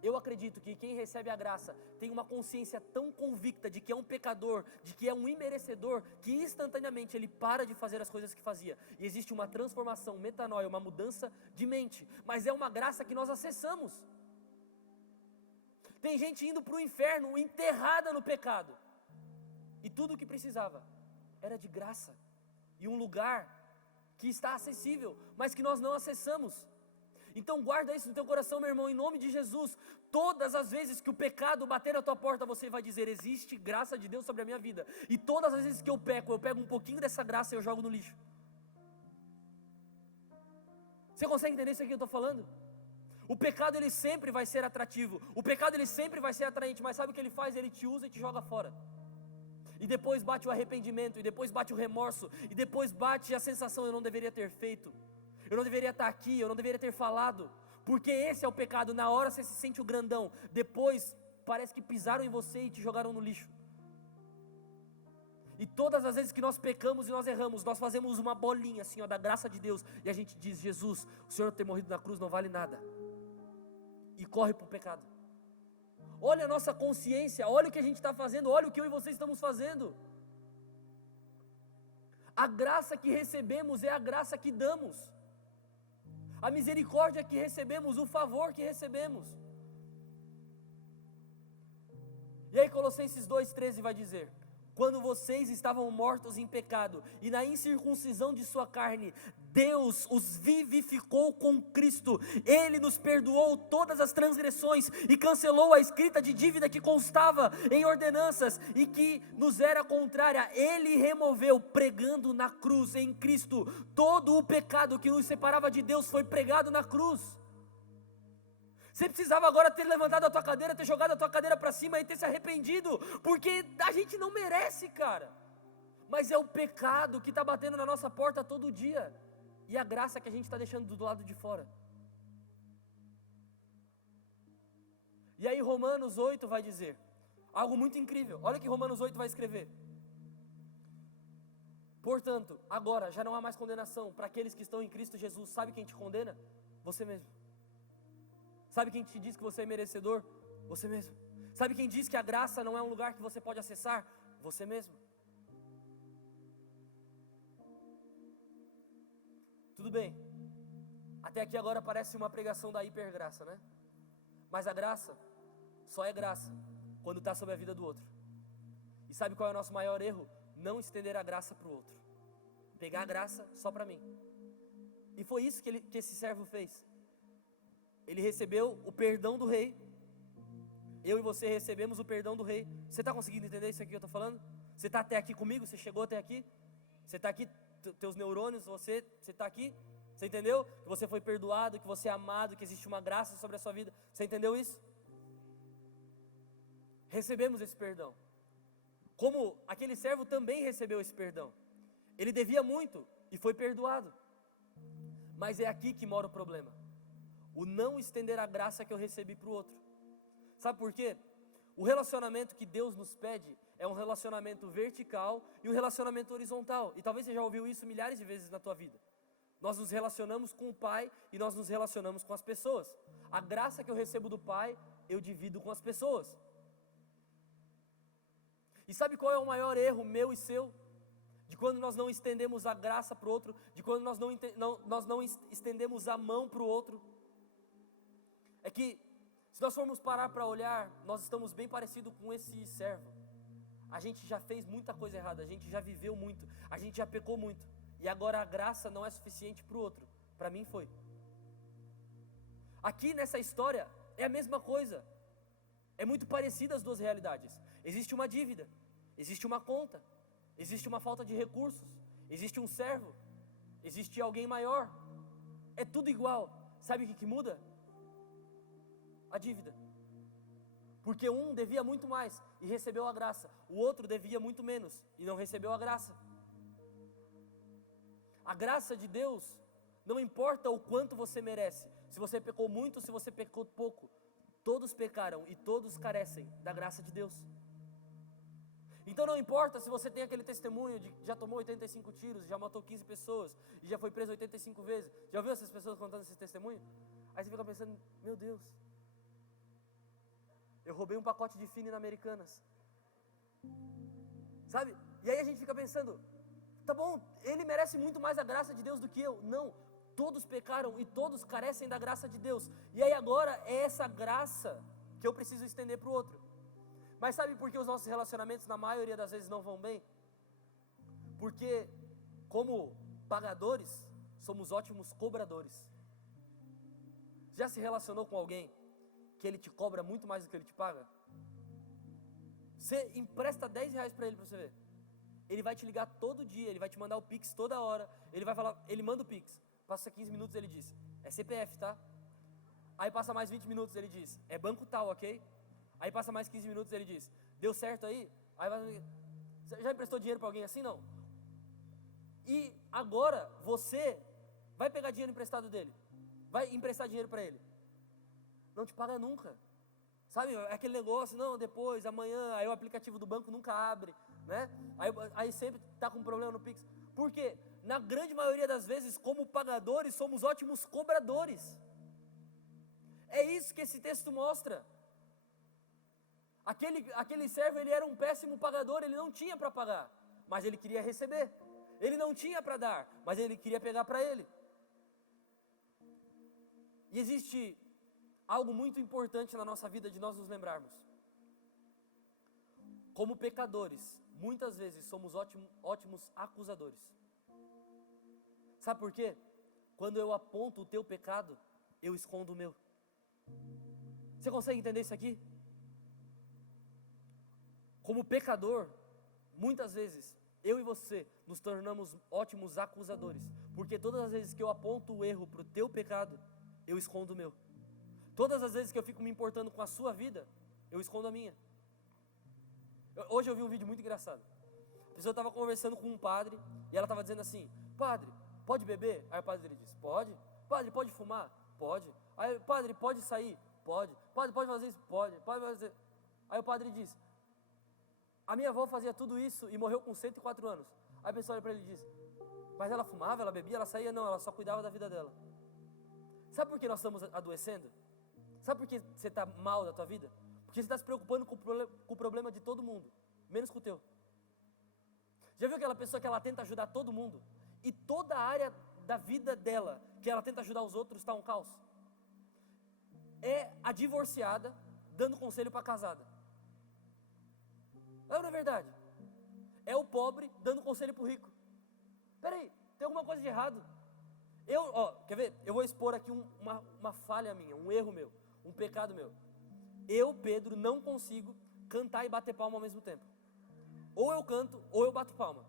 Eu acredito que quem recebe a graça tem uma consciência tão convicta de que é um pecador, de que é um imerecedor, que instantaneamente ele para de fazer as coisas que fazia. E existe uma transformação, metanoia, uma mudança de mente. Mas é uma graça que nós acessamos. Tem gente indo para o inferno, enterrada no pecado. E tudo o que precisava era de graça. E um lugar que está acessível, mas que nós não acessamos. Então guarda isso no teu coração, meu irmão, em nome de Jesus. Todas as vezes que o pecado bater na tua porta, você vai dizer, existe graça de Deus sobre a minha vida. E todas as vezes que eu pego um pouquinho dessa graça e eu jogo no lixo. Você consegue entender isso aqui que eu estou falando? O pecado ele sempre vai ser atrativo, o pecado ele sempre vai ser atraente, mas sabe o que ele faz? Ele te usa e te joga fora. E depois bate o arrependimento, e depois bate o remorso, e depois bate a sensação, eu não deveria ter feito. Eu não deveria estar aqui, eu não deveria ter falado, porque esse é o pecado. Na hora você se sente o grandão, depois parece que pisaram em você e te jogaram no lixo. E todas as vezes que nós pecamos e nós erramos, nós fazemos uma bolinha assim, ó, da graça de Deus, e a gente diz, Jesus, o Senhor ter morrido na cruz não vale nada, e corre para o pecado. Olha a nossa consciência, olha o que a gente está fazendo, olha o que eu e você estamos fazendo. A graça que recebemos é a graça que damos. A misericórdia que recebemos, o favor que recebemos. E aí Colossenses 2,13 vai dizer, quando vocês estavam mortos em pecado e na incircuncisão de sua carne, Deus os vivificou com Cristo. Ele nos perdoou todas as transgressões e cancelou a escrita de dívida que constava em ordenanças e que nos era contrária. Ele removeu, pregando na cruz, em Cristo, todo o pecado que nos separava de Deus foi pregado na cruz. Você precisava agora ter levantado a tua cadeira, ter jogado a tua cadeira para cima e ter se arrependido, porque a gente não merece, cara. Mas é o pecado que está batendo na nossa porta todo dia, e a graça que a gente está deixando do lado de fora. E aí Romanos 8 vai dizer algo muito incrível. Olha o que Romanos 8 vai escrever. Portanto, agora já não há mais condenação para aqueles que estão em Cristo Jesus. Sabe quem te condena? Você mesmo. Sabe quem te diz que você é merecedor? Você mesmo. Sabe quem diz que a graça não é um lugar que você pode acessar? Você mesmo. Tudo bem, até aqui agora parece uma pregação da hipergraça, né? Mas a graça só é graça quando está sobre a vida do outro. E sabe qual é o nosso maior erro? Não estender a graça para o outro. Pegar a graça só para mim. E foi isso que esse servo fez. Ele recebeu o perdão do rei. Eu e você recebemos o perdão do rei. Você está conseguindo entender isso aqui que eu estou falando? Você está até aqui comigo? Você chegou até aqui? Você está aqui, teus neurônios, você está aqui? Você entendeu? Que você foi perdoado, que você é amado, que existe uma graça sobre a sua vida. Você entendeu isso? Recebemos esse perdão. Como aquele servo também recebeu esse perdão. Ele devia muito e foi perdoado. Mas é aqui que mora o problema. O não estender a graça que eu recebi para o outro. Sabe por quê? O relacionamento que Deus nos pede é um relacionamento vertical e um relacionamento horizontal. E talvez você já ouviu isso milhares de vezes na tua vida. Nós nos relacionamos com o Pai e nós nos relacionamos com as pessoas. A graça que eu recebo do Pai, eu divido com as pessoas. E sabe qual é o maior erro meu e seu? De quando nós não estendemos a graça para o outro, de quando nós não estendemos a mão para o outro. É que, se nós formos parar para olhar, nós estamos bem parecidos com esse servo. A gente já fez muita coisa errada, a gente já viveu muito, a gente já pecou muito. E agora a graça não é suficiente para o outro. Para mim foi. Aqui nessa história é a mesma coisa. É muito parecida as duas realidades. Existe uma dívida, existe uma conta, existe uma falta de recursos, existe um servo, existe alguém maior. É tudo igual. Sabe o que muda? A dívida. Porque um devia muito mais e recebeu a graça. O outro devia muito menos e não recebeu a graça. A graça de Deus, não importa o quanto você merece. Se você pecou muito, se você pecou pouco. Todos pecaram e todos carecem da graça de Deus. Então não importa se você tem aquele testemunho de que já tomou 85 tiros, já matou 15 pessoas e já foi preso 85 vezes. Já ouviu essas pessoas contando esse testemunho? Aí você fica pensando, meu Deus, eu roubei um pacote de Fine na Americanas. Sabe? E aí a gente fica pensando, tá bom, ele merece muito mais a graça de Deus do que eu. Não, todos pecaram e todos carecem da graça de Deus. E aí agora é essa graça que eu preciso estender para o outro. Mas sabe por que os nossos relacionamentos na maioria das vezes não vão bem? Porque como pagadores, somos ótimos cobradores. Já se relacionou com alguém que ele te cobra muito mais do que ele te paga? Você empresta 10 reais para ele você ver. Ele vai te ligar todo dia, ele vai te mandar o Pix toda hora. Ele vai falar, ele manda o Pix. Passa 15 minutos, ele diz, é CPF, tá? Aí passa mais 20 minutos, ele diz, é banco tal, ok? Aí passa mais 15 minutos, ele diz, deu certo aí? Aí vai, você já emprestou dinheiro para alguém assim? Não. E agora você vai pegar dinheiro emprestado dele, vai emprestar dinheiro para ele. Não te paga nunca. Sabe, é aquele negócio, não, depois, amanhã, aí o aplicativo do banco nunca abre, né? Aí sempre está com problema no Pix. Por quê? Na grande maioria das vezes, como pagadores, somos ótimos cobradores. É isso que esse texto mostra. Aquele servo, ele era um péssimo pagador, ele não tinha para pagar, mas ele queria receber. Ele não tinha para dar, mas ele queria pegar para ele. E existe algo muito importante na nossa vida de nós nos lembrarmos. Como pecadores, muitas vezes somos ótimos acusadores. Sabe por quê? Quando eu aponto o teu pecado, eu escondo o meu. Você consegue entender isso aqui? Como pecador, muitas vezes, eu e você nos tornamos ótimos acusadores. Porque todas as vezes que eu aponto o erro para o teu pecado, eu escondo o meu. Todas as vezes que eu fico me importando com a sua vida, eu escondo a minha. Hoje eu vi um vídeo muito engraçado. A pessoa estava conversando com um padre e ela estava dizendo assim, padre, pode beber? Aí o padre disse, pode. Padre, pode fumar? Pode. Aí, padre, pode sair? Pode. Padre, pode fazer isso? Pode. Pode fazer. Aí o padre diz, a minha avó fazia tudo isso e morreu com 104 anos. Aí a pessoa olha para ele e diz, mas ela fumava, ela bebia, ela saía? Não, ela só cuidava da vida dela. Sabe por que nós estamos adoecendo? Sabe por que você está mal da tua vida? Porque você está se preocupando com o problema de todo mundo, menos com o teu. Já viu aquela pessoa que ela tenta ajudar todo mundo? E toda a área da vida dela, que ela tenta ajudar os outros, está um caos? É a divorciada dando conselho para a casada. É ou não é verdade? É o pobre dando conselho pro rico. Peraí, tem alguma coisa de errado. Quer ver? Eu vou expor aqui uma falha minha, um erro meu, um pecado meu. Eu, Pedro, não consigo cantar e bater palma ao mesmo tempo. Ou eu canto, ou eu bato palma.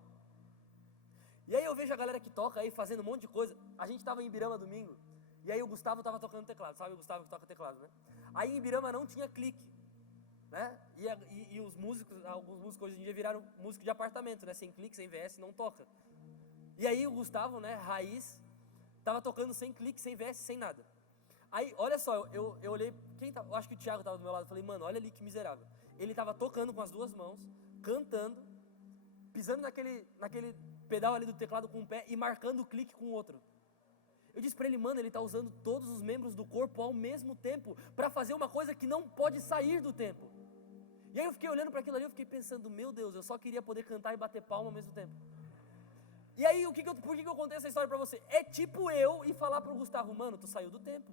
E aí eu vejo a galera que toca aí fazendo um monte de coisa. A gente tava em Ibirama domingo, e aí o Gustavo tava tocando teclado, sabe o Gustavo que toca teclado, né? Aí em Ibirama não tinha clique, né? E os músicos, alguns músicos hoje em dia viraram músico de apartamento, né? Sem clique, sem VS, não toca. E aí o Gustavo, né, raiz, tava tocando sem clique, sem VS, sem nada. Aí, olha só, eu olhei, eu acho que o Thiago tava do meu lado, eu falei, mano, olha ali que miserável. Ele tava tocando com as duas mãos, cantando, pisando naquele pedal ali do teclado com um pé e marcando o clique com o outro. Eu disse pra ele, mano, ele tá usando todos os membros do corpo ao mesmo tempo para fazer uma coisa que não pode sair do tempo. E aí eu fiquei olhando para aquilo ali, eu fiquei pensando, meu Deus, eu só queria poder cantar e bater palma ao mesmo tempo. E aí, por que eu contei essa história pra você? É tipo eu ir falar pro Gustavo, mano, tu saiu do tempo.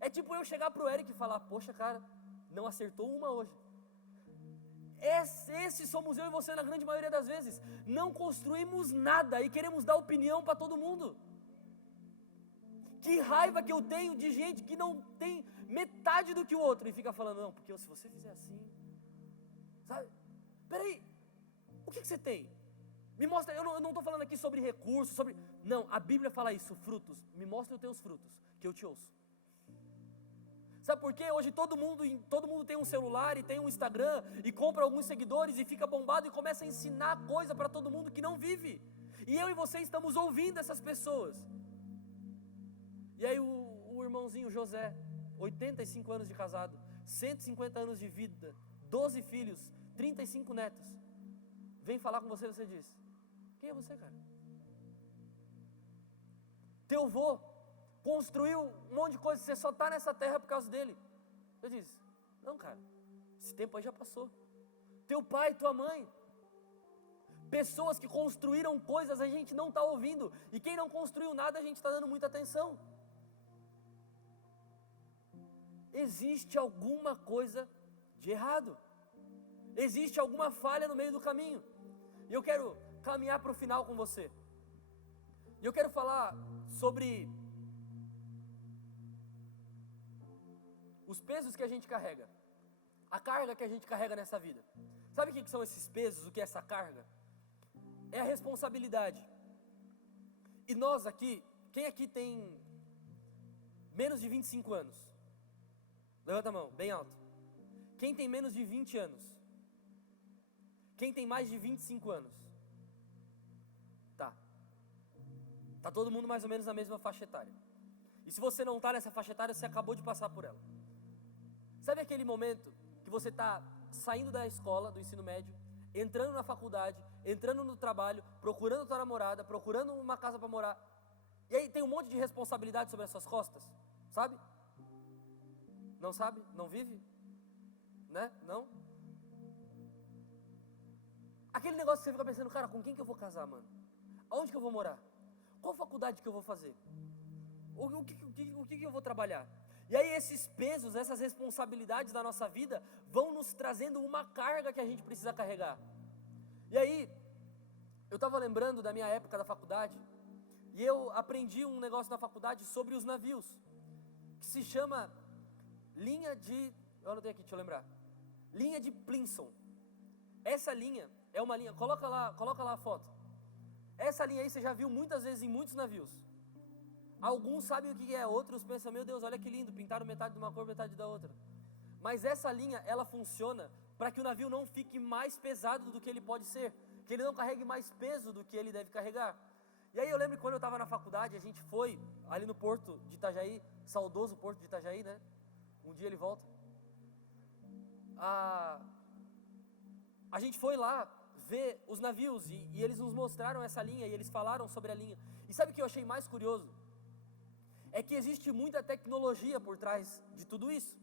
É tipo eu chegar pro Eric e falar, poxa, cara, não acertou uma hoje. Esse somos eu e você na grande maioria das vezes. Não construímos nada e queremos dar opinião para todo mundo. Que raiva que eu tenho de gente que não tem metade do que o outro e fica falando, não, porque se você fizer assim, sabe? Peraí, o que você tem? Me mostra, eu não estou falando aqui sobre recursos, não, a Bíblia fala isso, frutos, me mostra os teus frutos, que eu te ouço. Sabe por quê? Hoje todo mundo tem um celular e tem um Instagram e compra alguns seguidores e fica bombado e começa a ensinar coisa para todo mundo que não vive. E eu e você estamos ouvindo essas pessoas. E aí o irmãozinho José, 85 anos de casado, 150 anos de vida, 12 filhos, 35 netos, vem falar com você e você diz, quem é você, cara? Teu avô construiu um monte de coisa, você só está nessa terra por causa dele. Eu disse, não, cara, esse tempo aí já passou. Teu pai, tua mãe, pessoas que construíram coisas a gente não está ouvindo, e quem não construiu nada a gente está dando muita atenção. Existe alguma coisa de errado, existe alguma falha no meio do caminho, e eu quero caminhar para o final com você, e eu quero falar sobre os pesos que a gente carrega, a carga que a gente carrega nessa vida. Sabe o que são esses pesos, o que é essa carga? É a responsabilidade. E nós aqui, quem aqui tem menos de 25 anos? Levanta a mão, bem alto. Quem tem menos de 20 anos? Quem tem mais de 25 anos? Tá todo mundo mais ou menos na mesma faixa etária. E se você não está nessa faixa etária, você acabou de passar por ela. Sabe aquele momento que você está saindo da escola, do ensino médio, entrando na faculdade, entrando no trabalho, procurando tua namorada, procurando uma casa para morar, e aí tem um monte de responsabilidade sobre as suas costas, sabe? Não sabe? Não vive? Né? Não? Aquele negócio que você fica pensando, cara, com quem que eu vou casar, mano? Aonde que eu vou morar? Qual faculdade que eu vou fazer? O que eu vou trabalhar? E aí esses pesos, essas responsabilidades da nossa vida vão nos trazendo uma carga que a gente precisa carregar. E aí, eu estava lembrando da minha época da faculdade, e eu aprendi um negócio na faculdade sobre os navios, que se chama eu anotei aqui, deixa eu lembrar, linha de Plimsoll. Essa linha é uma linha, coloca lá a foto. Essa linha aí você já viu muitas vezes em muitos navios. Alguns sabem o que é, outros pensam, meu Deus, olha que lindo, pintaram metade de uma cor, metade da outra. Mas essa linha, ela funciona para que o navio não fique mais pesado do que ele pode ser, que ele não carregue mais peso do que ele deve carregar. E aí eu lembro que quando eu estava na faculdade, a gente foi ali no porto de Itajaí, saudoso porto de Itajaí, né? Um dia ele volta. A gente foi lá ver os navios e eles nos mostraram essa linha e eles falaram sobre a linha. E sabe o que eu achei mais curioso? É que existe muita tecnologia por trás de tudo isso.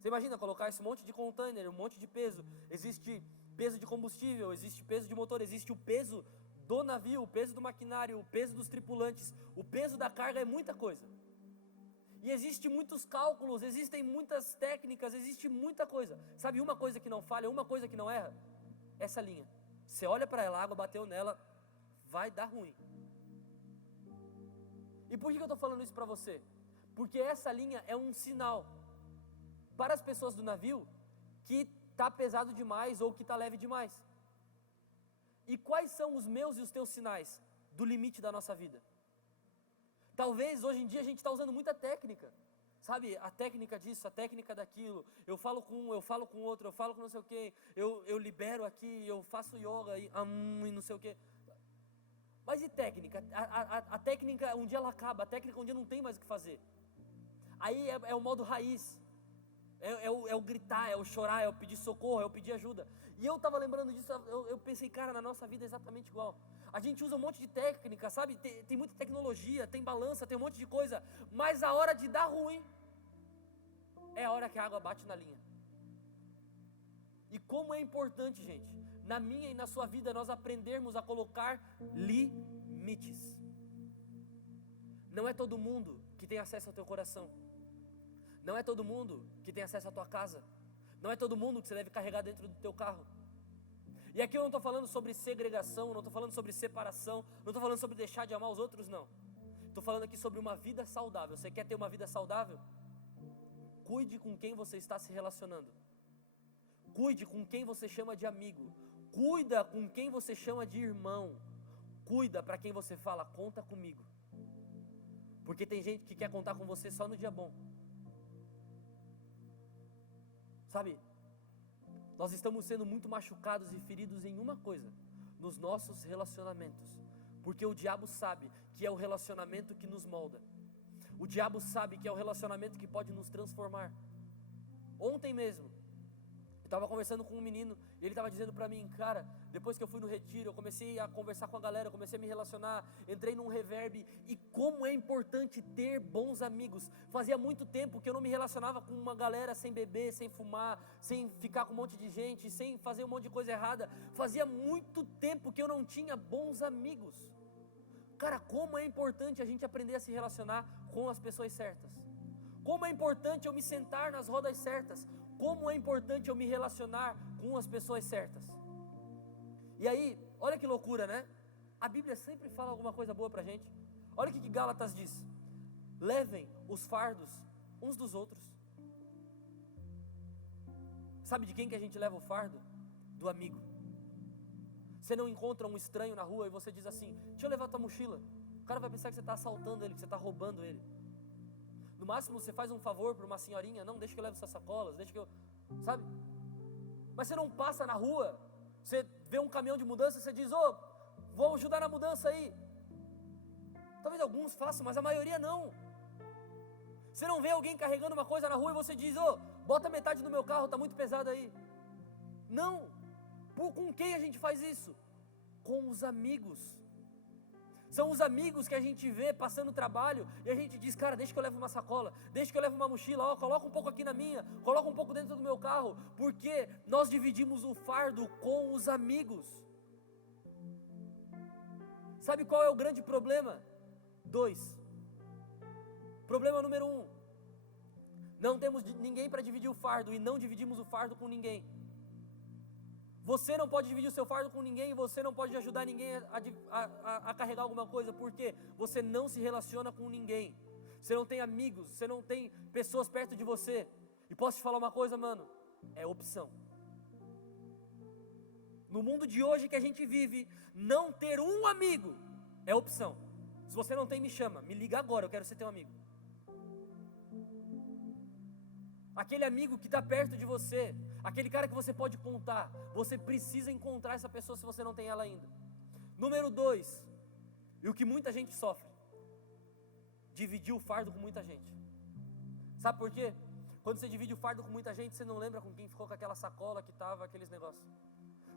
Você imagina colocar esse monte de container, um monte de peso, existe peso de combustível, existe peso de motor, existe o peso do navio, o peso do maquinário, o peso dos tripulantes, o peso da carga é muita coisa. E existem muitos cálculos, existem muitas técnicas, existe muita coisa. Sabe uma coisa que não falha, uma coisa que não erra? Essa linha. Você olha para ela, a água bateu nela, vai dar ruim. E por que eu estou falando isso para você? Porque essa linha é um sinal para as pessoas do navio que está pesado demais ou que está leve demais. E quais são os meus e os teus sinais do limite da nossa vida? Talvez hoje em dia a gente está usando muita técnica, sabe? A técnica disso, a técnica daquilo. Eu falo com um, eu falo com outro, eu falo com não sei o quê. Eu libero aqui, eu faço yoga e não sei o quê. Mas e técnica? A técnica um dia ela acaba, a técnica um dia não tem mais o que fazer. Aí é o modo raiz. É o gritar, é o chorar, é o pedir socorro, é o pedir ajuda. E eu estava lembrando disso, eu pensei, cara, na nossa vida é exatamente igual. A gente usa um monte de técnica, sabe? Tem muita tecnologia, tem balança, tem um monte de coisa. Mas a hora de dar ruim é a hora que a água bate na linha. E como é importante, gente, na minha e na sua vida, nós aprendermos a colocar limites. Não é todo mundo que tem acesso ao teu coração. Não é todo mundo que tem acesso à tua casa. Não é todo mundo que você deve carregar dentro do teu carro. E aqui eu não estou falando sobre segregação, não estou falando sobre separação, não estou falando sobre deixar de amar os outros, não. Estou falando aqui sobre uma vida saudável. Você quer ter uma vida saudável? Cuide com quem você está se relacionando. Cuide com quem você chama de amigo. Cuida com quem você chama de irmão. Cuida para quem você fala, conta comigo. Porque tem gente que quer contar com você só no dia bom. Sabe? Nós estamos sendo muito machucados e feridos em uma coisa, nos nossos relacionamentos. Porque o diabo sabe que é o relacionamento que nos molda. O diabo sabe que é o relacionamento que pode nos transformar. Ontem mesmo, eu estava conversando com um menino e ele estava dizendo para mim, cara, depois que eu fui no retiro, eu comecei a conversar com a galera, eu comecei a me relacionar, entrei num reverb, e como é importante ter bons amigos. Fazia muito tempo que eu não me relacionava com uma galera sem beber, sem fumar, sem ficar com um monte de gente, sem fazer um monte de coisa errada. Fazia muito tempo que eu não tinha bons amigos. Cara, como é importante a gente aprender a se relacionar com as pessoas certas. Como é importante eu me sentar nas rodas certas. Como é importante eu me relacionar com as pessoas certas. E aí, olha que loucura, né? A Bíblia sempre fala alguma coisa boa pra gente. Olha o que Gálatas diz. Levem os fardos uns dos outros. Sabe de quem que a gente leva o fardo? Do amigo. Você não encontra um estranho na rua e você diz assim, deixa eu levar tua mochila. O cara vai pensar que você está assaltando ele, que você está roubando ele. No máximo você faz um favor para uma senhorinha, não, deixa que eu leve suas sacolas, deixa que eu... Sabe? Mas você não passa na rua, você vê um caminhão de mudança, você diz, vou ajudar na mudança aí. Talvez alguns façam, mas a maioria não. Você não vê alguém carregando uma coisa na rua e você diz, bota metade do meu carro, está muito pesado aí. Não. Com quem a gente faz isso? Com os amigos. São os amigos que a gente vê passando trabalho e a gente diz, cara, deixa que eu levo uma sacola, deixa que eu levo uma mochila, coloca um pouco aqui na minha, coloca um pouco dentro do meu carro, porque nós dividimos o fardo com os amigos. Sabe qual é o grande problema? 2. Problema número 1. Não temos ninguém para dividir o fardo e não dividimos o fardo com ninguém. Você não pode dividir o seu fardo com ninguém, você não pode ajudar ninguém a carregar alguma coisa, porque você não se relaciona com ninguém. Você não tem amigos, você não tem pessoas perto de você. E posso te falar uma coisa, mano? É opção. No mundo de hoje que a gente vive, não ter um amigo é opção. Se você não tem, me chama, me liga agora, eu quero ser teu amigo. Aquele amigo que está perto de você, aquele cara que você pode contar, você precisa encontrar essa pessoa se você não tem ela ainda. Número 2, e o que muita gente sofre, dividir o fardo com muita gente. Sabe por quê? Quando você divide o fardo com muita gente, você não lembra com quem ficou com aquela sacola que estava, aqueles negócios.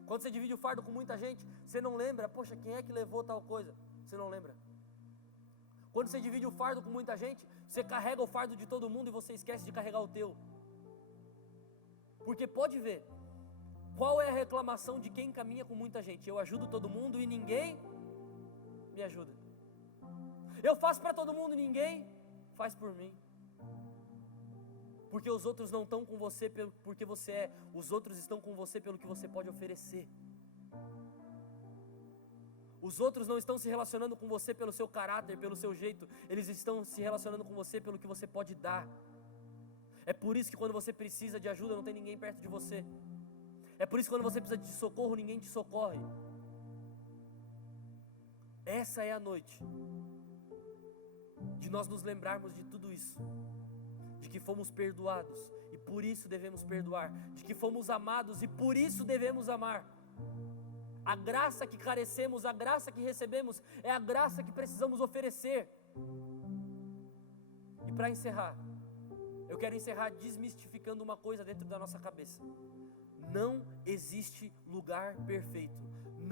Quando você divide o fardo com muita gente, você não lembra, poxa, quem é que levou tal coisa? Você não lembra. Quando você divide o fardo com muita gente, você carrega o fardo de todo mundo e você esquece de carregar o teu. Porque pode ver, qual é a reclamação de quem caminha com muita gente? Eu ajudo todo mundo e ninguém me ajuda. Eu faço para todo mundo e ninguém faz por mim. Porque os outros não estão com você porque você é, os outros estão com você pelo que você pode oferecer. Os outros não estão se relacionando com você pelo seu caráter, pelo seu jeito, eles estão se relacionando com você pelo que você pode dar. É por isso que quando você precisa de ajuda, não tem ninguém perto de você. É por isso que quando você precisa de socorro, ninguém te socorre. Essa é a noite de nós nos lembrarmos de tudo isso, de que fomos perdoados e por isso devemos perdoar, de que fomos amados e por isso devemos amar. A graça que carecemos, a graça que recebemos, é a graça que precisamos oferecer. E para encerrar, eu quero encerrar desmistificando uma coisa dentro da nossa cabeça. Não existe lugar perfeito,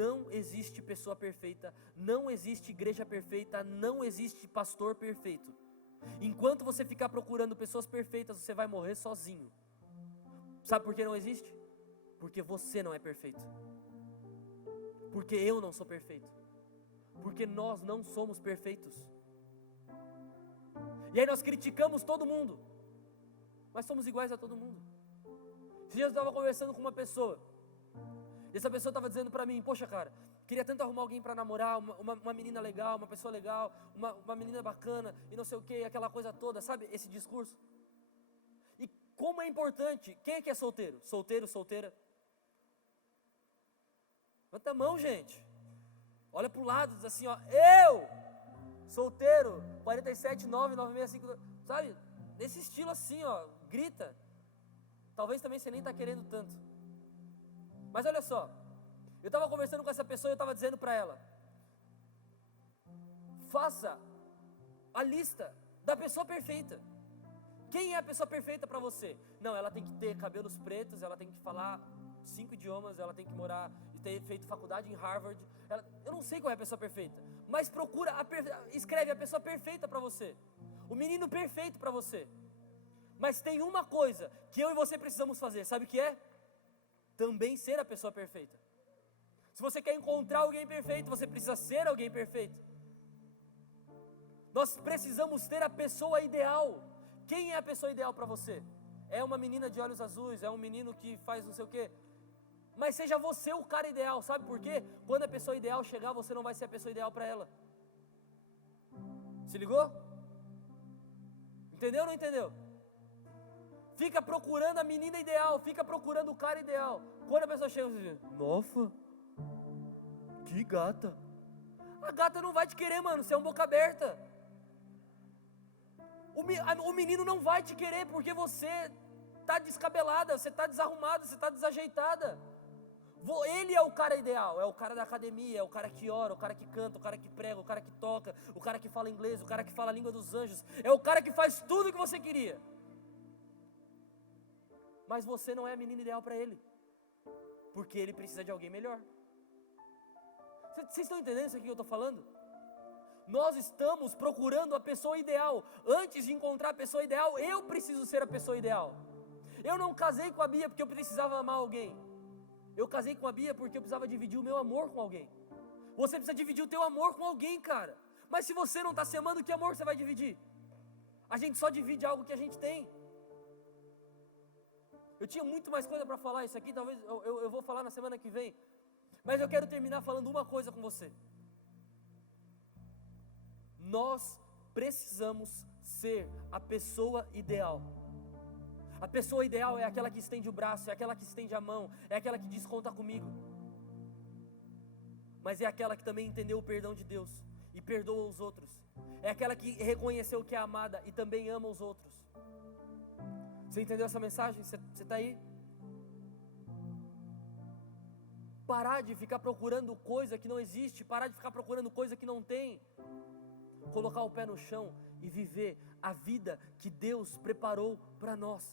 não existe pessoa perfeita, não existe igreja perfeita, não existe pastor perfeito. Enquanto você ficar procurando pessoas perfeitas, você vai morrer sozinho. Sabe por que não existe? Porque você não é perfeito. Porque eu não sou perfeito. Porque nós não somos perfeitos. E aí nós criticamos todo mundo, mas somos iguais a todo mundo. Esse dia eu estava conversando com uma pessoa, e essa pessoa estava dizendo para mim: poxa cara, queria tanto arrumar alguém para namorar, uma menina legal, uma pessoa legal, uma menina bacana, e não sei o que, aquela coisa toda, sabe, esse discurso. E como é importante, quem é que é solteiro? Solteiro, solteira? Levanta a mão, gente. Olha pro lado, diz assim, ó, eu, solteiro, 479-965, sabe? Nesse estilo assim, ó, grita. Talvez também você nem está querendo tanto. Mas olha só, eu estava conversando com essa pessoa e eu estava dizendo para ela: faça a lista da pessoa perfeita. Quem é a pessoa perfeita para você? Não, ela tem que ter cabelos pretos, ela tem que falar 5 idiomas, ela tem que morar e ter feito faculdade em Harvard. Eu não sei qual é a pessoa perfeita, mas procura, escreve a pessoa perfeita para você, o menino perfeito para você. Mas tem uma coisa que eu e você precisamos fazer, sabe o que é? Também ser a pessoa perfeita. Se você quer encontrar alguém perfeito, você precisa ser alguém perfeito. Nós precisamos ter a pessoa ideal. Quem é a pessoa ideal para você? É uma menina de olhos azuis, é um menino que faz não sei o quê. Mas seja você o cara ideal, sabe por quê? Quando a pessoa ideal chegar, você não vai ser a pessoa ideal para ela. Se ligou? Entendeu ou não entendeu? Fica procurando a menina ideal, fica procurando o cara ideal. Quando a pessoa chega, você diz: nossa, que gata. A gata não vai te querer, mano, você é um boca aberta. O menino não vai te querer porque você está descabelada, você está desarrumada, você está desajeitada. Ele é o cara ideal, é o cara da academia, é o cara que ora, o cara que canta, o cara que prega, o cara que toca, o cara que fala inglês, o cara que fala a língua dos anjos. É o cara que faz tudo o que você queria. Mas você não é a menina ideal para ele, porque ele precisa de alguém melhor. Vocês estão entendendo isso aqui que eu estou falando? Nós estamos procurando a pessoa ideal. Antes de encontrar a pessoa ideal, eu preciso ser a pessoa ideal. Eu não casei com a Bia porque eu precisava amar alguém. Eu casei com a Bia porque eu precisava dividir o meu amor com alguém. Você precisa dividir o teu amor com alguém, cara. Mas se você não está se amando, que amor você vai dividir? A gente só divide algo que a gente tem. Eu tinha muito mais coisa para falar, isso aqui talvez eu vou falar na semana que vem. Mas eu quero terminar falando uma coisa com você. Nós precisamos ser a pessoa ideal. A pessoa ideal é aquela que estende o braço, é aquela que estende a mão, é aquela que diz: conta comigo. Mas é aquela que também entendeu o perdão de Deus e perdoa os outros. É aquela que reconheceu que é amada e também ama os outros. Você entendeu essa mensagem? Você está aí? Parar de ficar procurando coisa que não existe, parar de ficar procurando coisa que não tem. Colocar o pé no chão e viver a vida que Deus preparou para nós.